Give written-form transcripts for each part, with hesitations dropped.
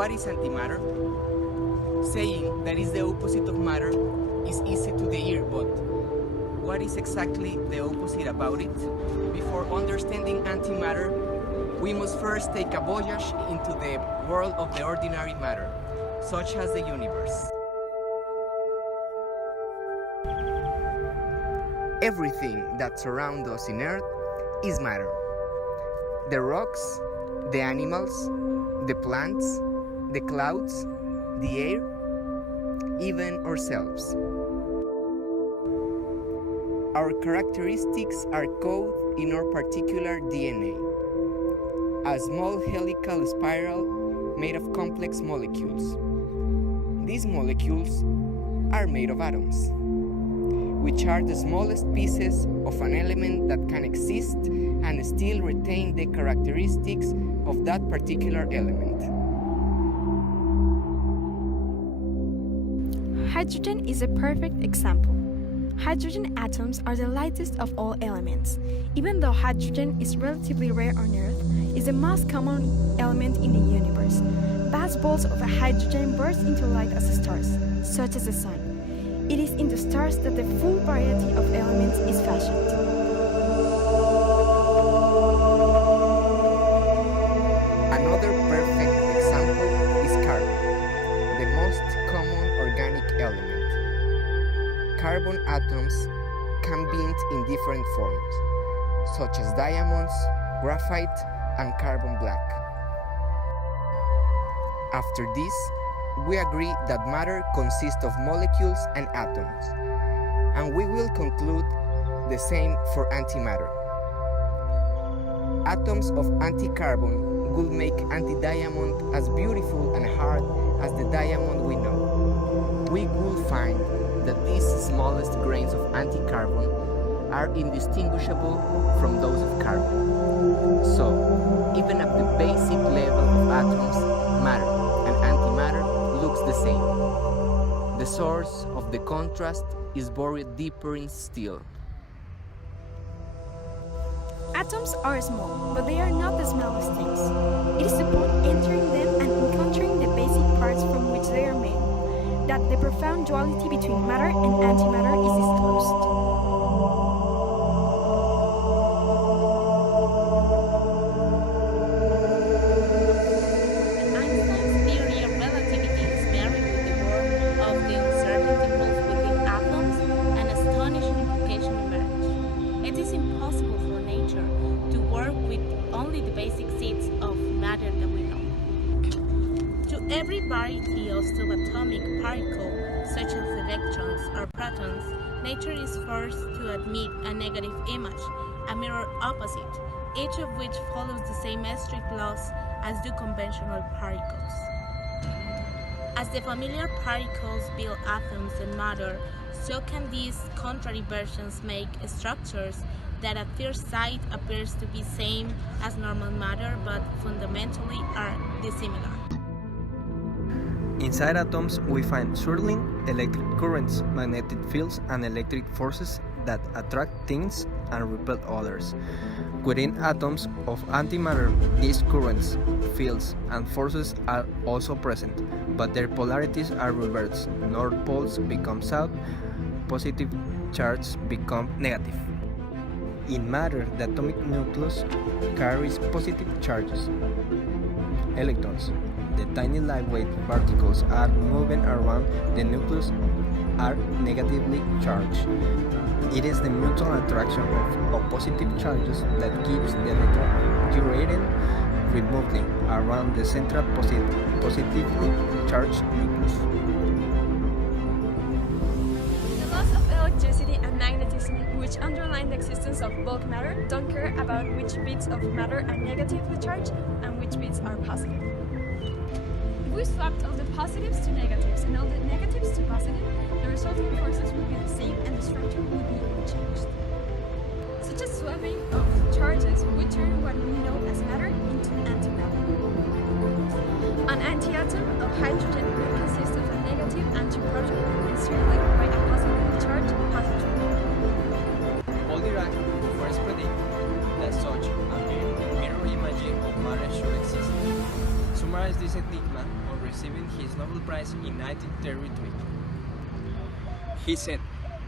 What is antimatter? Saying that is the opposite of matter is easy to the ear, but what is exactly the opposite about it? Before understanding antimatter, we must first take a voyage into the world of the ordinary matter, such as the universe. Everything that surrounds us in Earth is matter. The rocks, the animals, the plants, the clouds, the air, even ourselves. Our characteristics are coded in our particular DNA, a small helical spiral made of complex molecules. These molecules are made of atoms, which are the smallest pieces of an element that can exist and still retain the characteristics of that particular element. Hydrogen is a perfect example. Hydrogen atoms are the lightest of all elements. Even though hydrogen is relatively rare on Earth, it's the most common element in the universe. Vast balls of hydrogen burst into light as stars, such as the sun. It is in the stars that the full variety of elements is fashioned. Another perfect example is carbon, the most common organic element. Carbon atoms can bend in different forms, such as diamonds, graphite, and carbon black. After this, we agree that matter consists of molecules and atoms, and we will conclude the same for antimatter. Atoms of anti-carbon will make anti-diamond as beautiful and hard as the diamond we know. We will find that these smallest grains of anti-carbon are indistinguishable from those of carbon. So, even at the basic level of atoms, matter and antimatter looks the same. The source of the contrast is buried deeper in steel. Atoms are small, but they are not the smallest things. It is upon entering them and encountering the basic parts from which they are made that the profound duality between matter and antimatter is disclosed. Every variety of subatomic particle, such as electrons or protons, nature is forced to admit a negative image, a mirror opposite, each of which follows the same strict laws as do conventional particles. As the familiar particles build atoms and matter, so can these contrary versions make structures that at first sight appears to be same as normal matter but fundamentally are dissimilar. Inside atoms, we find swirling electric currents, magnetic fields, and electric forces that attract things and repel others. Within atoms of antimatter, these currents, fields, and forces are also present, but their polarities are reversed. North poles become south, positive charges become negative. In matter, the atomic nucleus carries positive charges. Electrons, the tiny lightweight particles are moving around the nucleus, are negatively charged. It is the mutual attraction of positive charges that keeps the electron gyrating remotely around the central positively charged nucleus. The laws of electricity and magnetism, which underline the existence of bulk matter, don't care about which bits of matter are negatively charged and which bits are positive. If we swapped all the positives to negatives and all the negatives to positive, the resulting forces would be the same and the structure would be unchanged. Such a swapping of charges would turn what we know as matter into antimatter. An antiatom of hydrogen would consist of a negative antiproton encircled by a positively charged positron. Dirac first predicted that such a mirror imaging of matter should exist. Summarize this enigma on receiving his Nobel Prize in 1933. He said,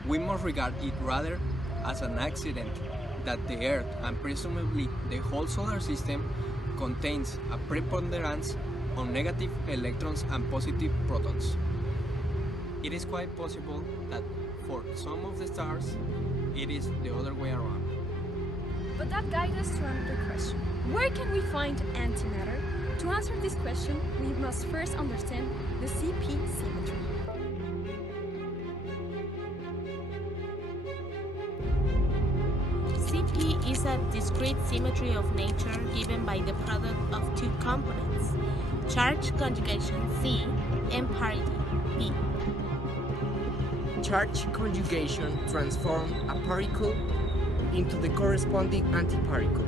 "We must regard it rather as an accident that the Earth, and presumably the whole solar system, contains a preponderance on negative electrons and positive protons. It is quite possible that for some of the stars, it is the other way around." But that guides us to another question. Where can we find antimatter? To answer this question, we must first understand the CP symmetry. CP is a discrete symmetry of nature given by the product of two components, charge conjugation C and parity P. Charge conjugation transforms a particle into the corresponding antiparticle.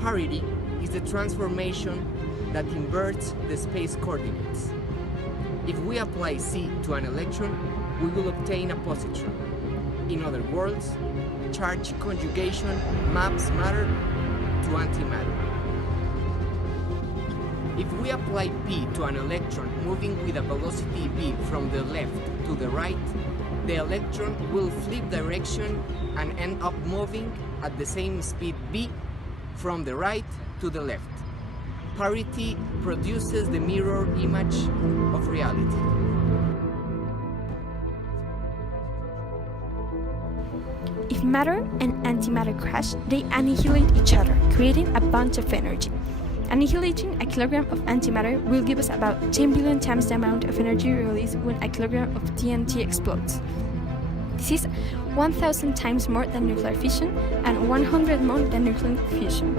Parity is the transformation that inverts the space coordinates. If we apply C to an electron, we will obtain a positron. In other words, charge conjugation maps matter to antimatter. If we apply P to an electron moving with a velocity v from the left to the right, the electron will flip direction and end up moving at the same speed v from the right to the left. Parity produces the mirror image of reality. If matter and antimatter crash, they annihilate each other, creating a bunch of energy. Annihilating a kilogram of antimatter will give us about 10 billion times the amount of energy released when a kilogram of TNT explodes. This is 1,000 times more than nuclear fission and 100 more than nuclear fusion.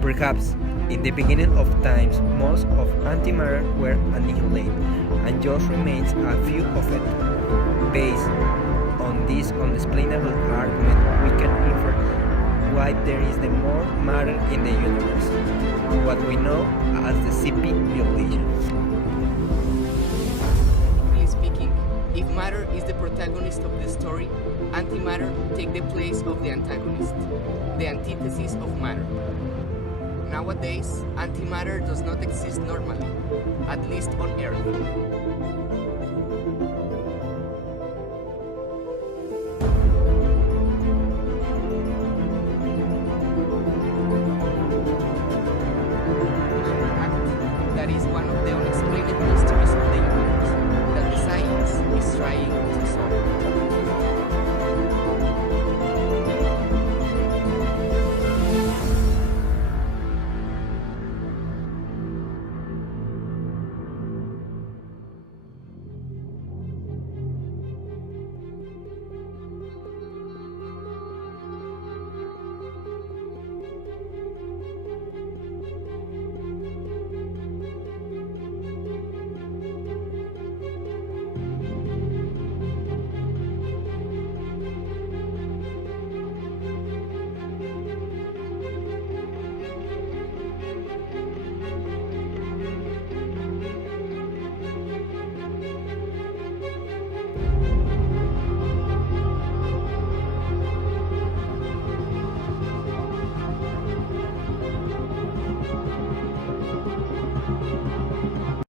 Perhaps, in the beginning of times, most of antimatter were annihilated, and just remains a few of it. Based on this unexplainable argument, we can infer why there is the more matter in the universe, what we know as the CP violation. Technically speaking, if matter is the protagonist of the story, antimatter takes the place of the antagonist, the antithesis of matter. Nowadays, antimatter does not exist normally, at least on Earth. That is one of the